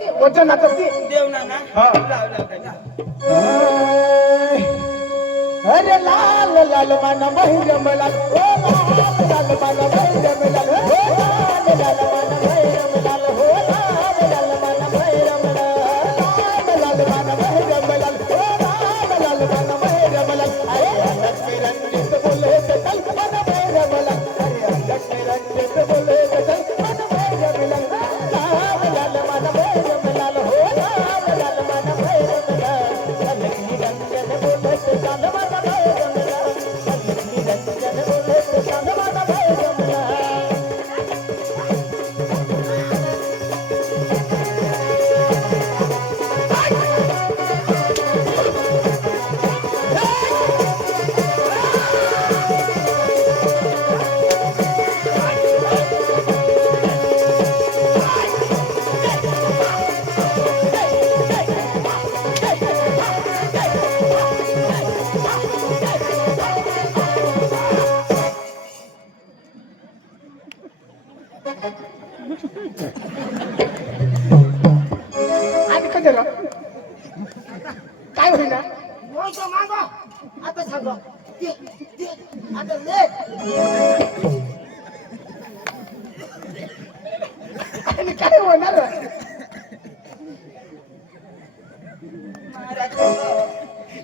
वचनात असते देवना ना हा. लाव लाव अरे लाल लाल मन महिरम लाल हो लाल लाल मन महिरम लाल हो लाल लाल मन महिरम लाल हो लाल लाल मन महिरम लाल लाल मन महिरम लाल हो लाल लाल मन महिरम लाल अरे लक्ष्मी रंजित बोले चल मन महिरम लाल अरे लक्ष्मी रंजित बोले चल मन महिरम लाल लाल लाल मन महिरम लाल हो लाल लाल मन महिरम लाल लक्ष्मी रंजन बोले चल मन काय होईना आता सांग आता आणि काय होणार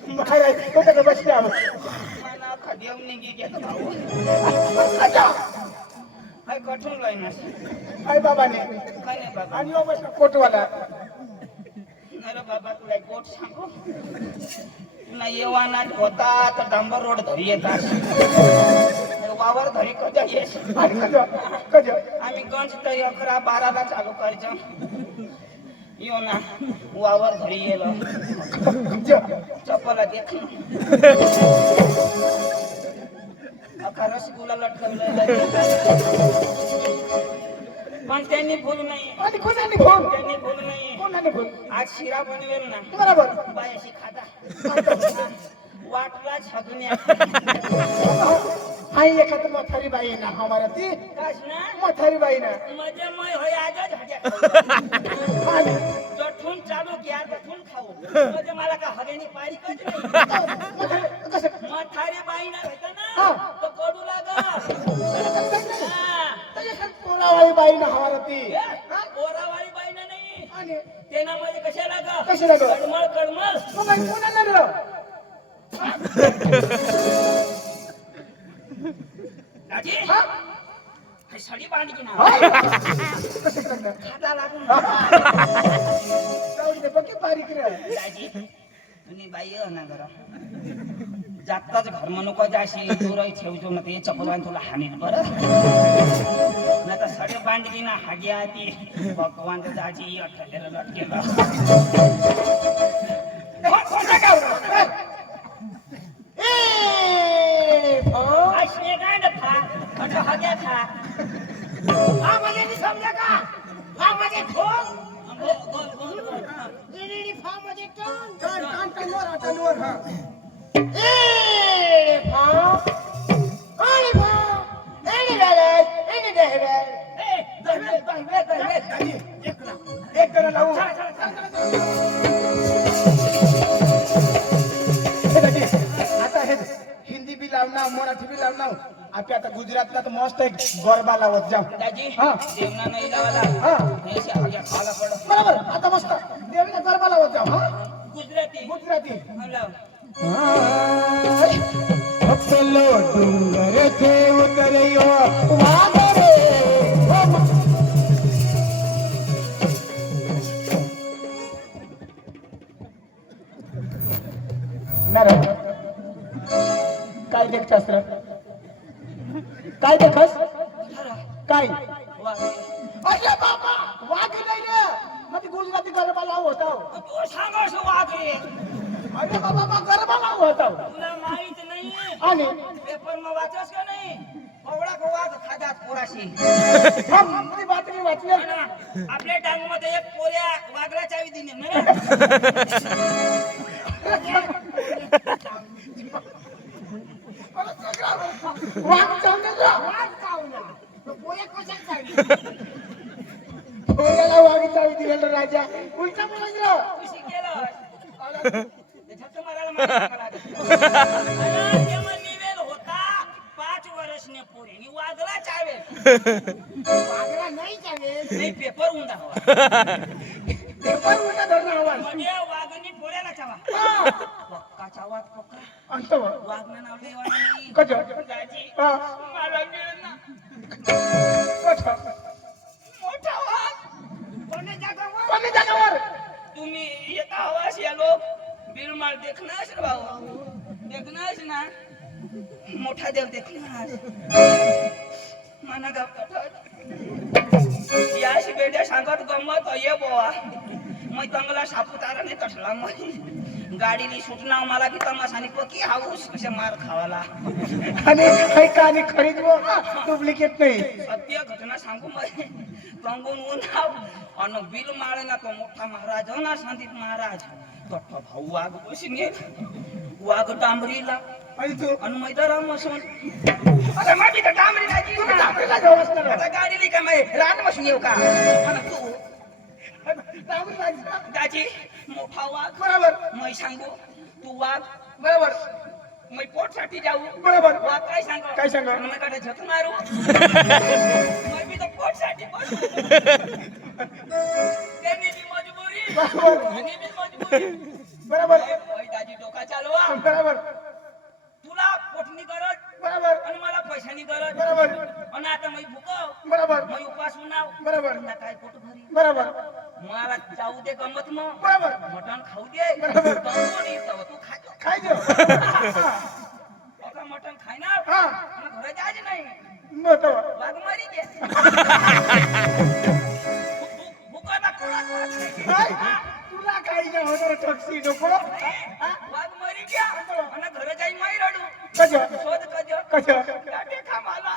महाराज कुठं बसले मला खदेव निघी घेत हाय कठून लाईन काय बाबाने काय नाही बाबा आणि बस कोटवाला अरे बाबा तुला एक गोट सांगू तुला येवाना होता तर डांबर रोड धरी येतात वावर धरी कधी येस आम्ही गंज तर 11-12 चालू करायचं येऊ ना वावर धरी येलो चप्पला देख अका रसगुल्ला लटकवलं पण त्यांनी भूल नाही आणि कोणाने भूल त्यांनी भूल नाही कोणाने भूल आज शिरा बनवेल ना बरोबर बायाशी खाता वाटला छगण्या हाय एखाद मथारी बाई ना हमारा ती काश ना मथारी बाई ना मजे मय होय आजच हट्या आणि जठून चालू घ्या जठून खाऊ म्हणजे मला का हवेनी पारी कधी कसं मथारी बाई ना भेट हा. ना तो कडू लागा पोरावाळी बाई ना हमारा ती ओरावाळी बाई ना नाही आणि तेना मध्ये कशाला ग कशाला ग? कडमळ कडमळ कोणाला रे राजी हा हे सडी बांध की ना कसं करणार खाता लागून जाऊ दे पक्की बारीक रे राजी तुम्ही बाई ना घर जाताच घर म्हणू का जाशी दूरही ठेवतो ना ते चपलान तुला हानील बरं ना तर सडे बांधली ना हाग्या ती भगवान दाजी अठलेलं लटकेलं अशे काय ना खा म्हणजे हाग्या खा हा म्हणजे मी समजा का हा म्हणजे ठोक गोल गोल गोल रेडी फा मध्ये टन वर हा एक जण लावू आता हे हिंदी बी लावणार मराठी बी लावणार आपल्या आता गुजरातला तर मस्त एक गरबा लावत जाऊ दाजी हा. जेवणा नाही लावाला हा हे अशा हाग्या खायला पडत बरोबर आता मस्त देवीला गरबा लावत जाऊ हा गुजराती गुजराती हा, लाव चलो डूंगर थे उतरियो वादरे काय देख शास्त्र काय देखस काय अरे बाबा वाघ नाही रे मग गुजराती गरबा लाव होता तू सांगस वाघे अरे बाबा गरबा लाव होता तुला माहित नाही आणि पेपर में वाचस का नाही पवडा को वाघ खातात पोराशी हम ती बातमी वाचली आपल्या टांग मध्ये एक पोऱ्या वाघला चावी दिली ना वाघ चावला पोऱ्या कशा चावी पोऱ्याला वाघ चावी दिलेला राजा उलटा बोलायचं तू शिकेल ते झक मारायला मारायला लागत. अरे, तेव्हा निवेल होता 5 वर्षने पोरी वाजला चावेल वागला नाही चालेल नाही पेपर उंडा हवा पेपर उलटा धरणं आवाज म्हणजे वाघनी पोळ्याला चावा पक्काचा वाघ पक्का अंत वाघनं नाव लेवा नाही कशा दाजी हा मला मिळेल ना कशा मोठा वाघ कोणाच्या गावात कोणी जागावर तुम्ही येता हवास या लोक बिलमाल देखनास रे भाऊ देखनास ना मोठा देव देखनास मना गाव कठोर याशी बेड्या सांगत गमत ये बोवा मैं तंगला सापुतारा ने तसला मैं गाडीनी सुटना मला की तमाशानी पकी हाऊस कसे मार खावाला आणि काही कानी खरीदवो डुप्लिकेट नाही सत्य घटना सांगू मैं तंगून उन्हाव अन बिल माळे ना तो मोठा महाराज हो ना संदीप महाराज तोठा भाऊ वाघ बसने वाघ डांबरीला आणि तू अन मैदाराम मसून अरे माझी तर डांबरी नाही तुम्ही डांबरीला जाऊ असणार आता गाडीली का मैं रान मसून येऊ का अन तू डांबरी लागली. दाजी मोठा वाघ बरोबर मैं सांगू तू वाघ बरोबर मैं पोटसाठी जाऊ बरोबर वाघ काय सांग काय सांगा? मैं कडे झक मारू मैं भी तो पोटसाठी त्यांनी बी मजबुरी बरोबर. आणि बी मजबुरी बरोबर ओय दाजी डोका चालवा बरोबर तुला पोटनी गरज बरोबर आणि मला पैशानी गरज बरोबर आणि आता मी भुकव बरोबर मी उपास उन्हाव बरोबर तुला काय पोट भरी बरोबर मला जाऊ दे गमत मग बरोबर मटण खाऊ दे बरोबर. तंगून येतो तू खातो काय देऊ आता मटण खायना हा आणि घरी जायचे नाही मोठं वाघ मारी घे भुकाला कोळा काय? तुला काही नाही होणार टॅक्सी नको वाघ मारी घ्या आणि घरी जाईन माई रडू कशा शोध कजो कशा गाडी खामाला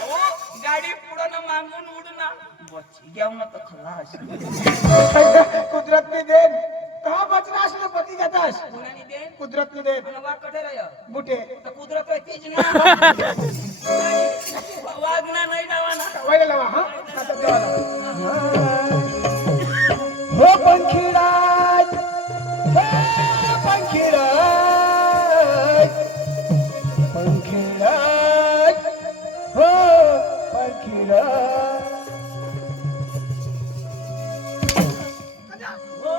हो गाडी पुढं न मागून उडना बच्ची घ्याव ना तर खलास कुदरत ने देन कहा बचना असले पती जातास कोणानी दे कुदरत ने देन आणि वाघ कठे राय बुटे तर कुदरत आहे तीच ना वाघ ना नाही नावाना वैले लावा हा आता देवाला हो पंखीराज हो पंखीराज पंखीराज हो पंखीराज ओ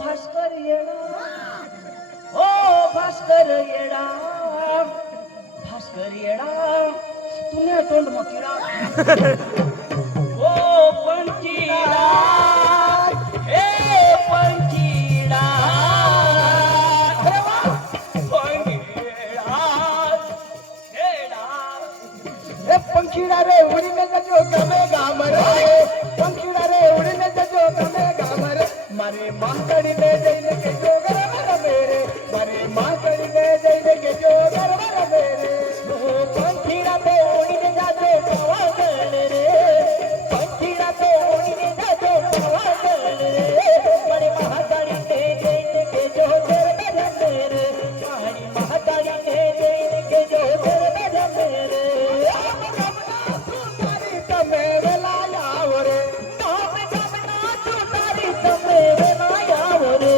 भास्कर येडा ओ भास्कर येडा भास्कर येडा तूने तोंड मकिडा ओ पंचीडा हे पंचीडा ए पंखीड़ा रे उड़ने जजो गमे गामर पंखीड़ा रे उड़ने जजो गमे गामर मारे मांगड़ी में जइने के जोगर वर मेरे मारे मांगड़ी में जइने के जोगर वर मेरे ओ पंखीड़ा पे उड़ने जाजो पावागल रे पंखीड़ा पे उड़ने जाजो पावागल रे मारे महागड़ी में जइने के जोगर वर मेरे मारे महागड़ी में जइने के जोगर वर मेरे તમે વેલાયા રે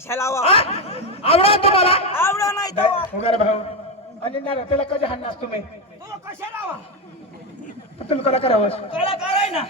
शिक्षायला हवा हा? आवडा तुम्हाला आवडा नाही तो उगार भाऊ आणि ना त्याला कधी हाणणार तुम्ही तू कशाला हवा तुम्ही कला करावं कळा कराय ना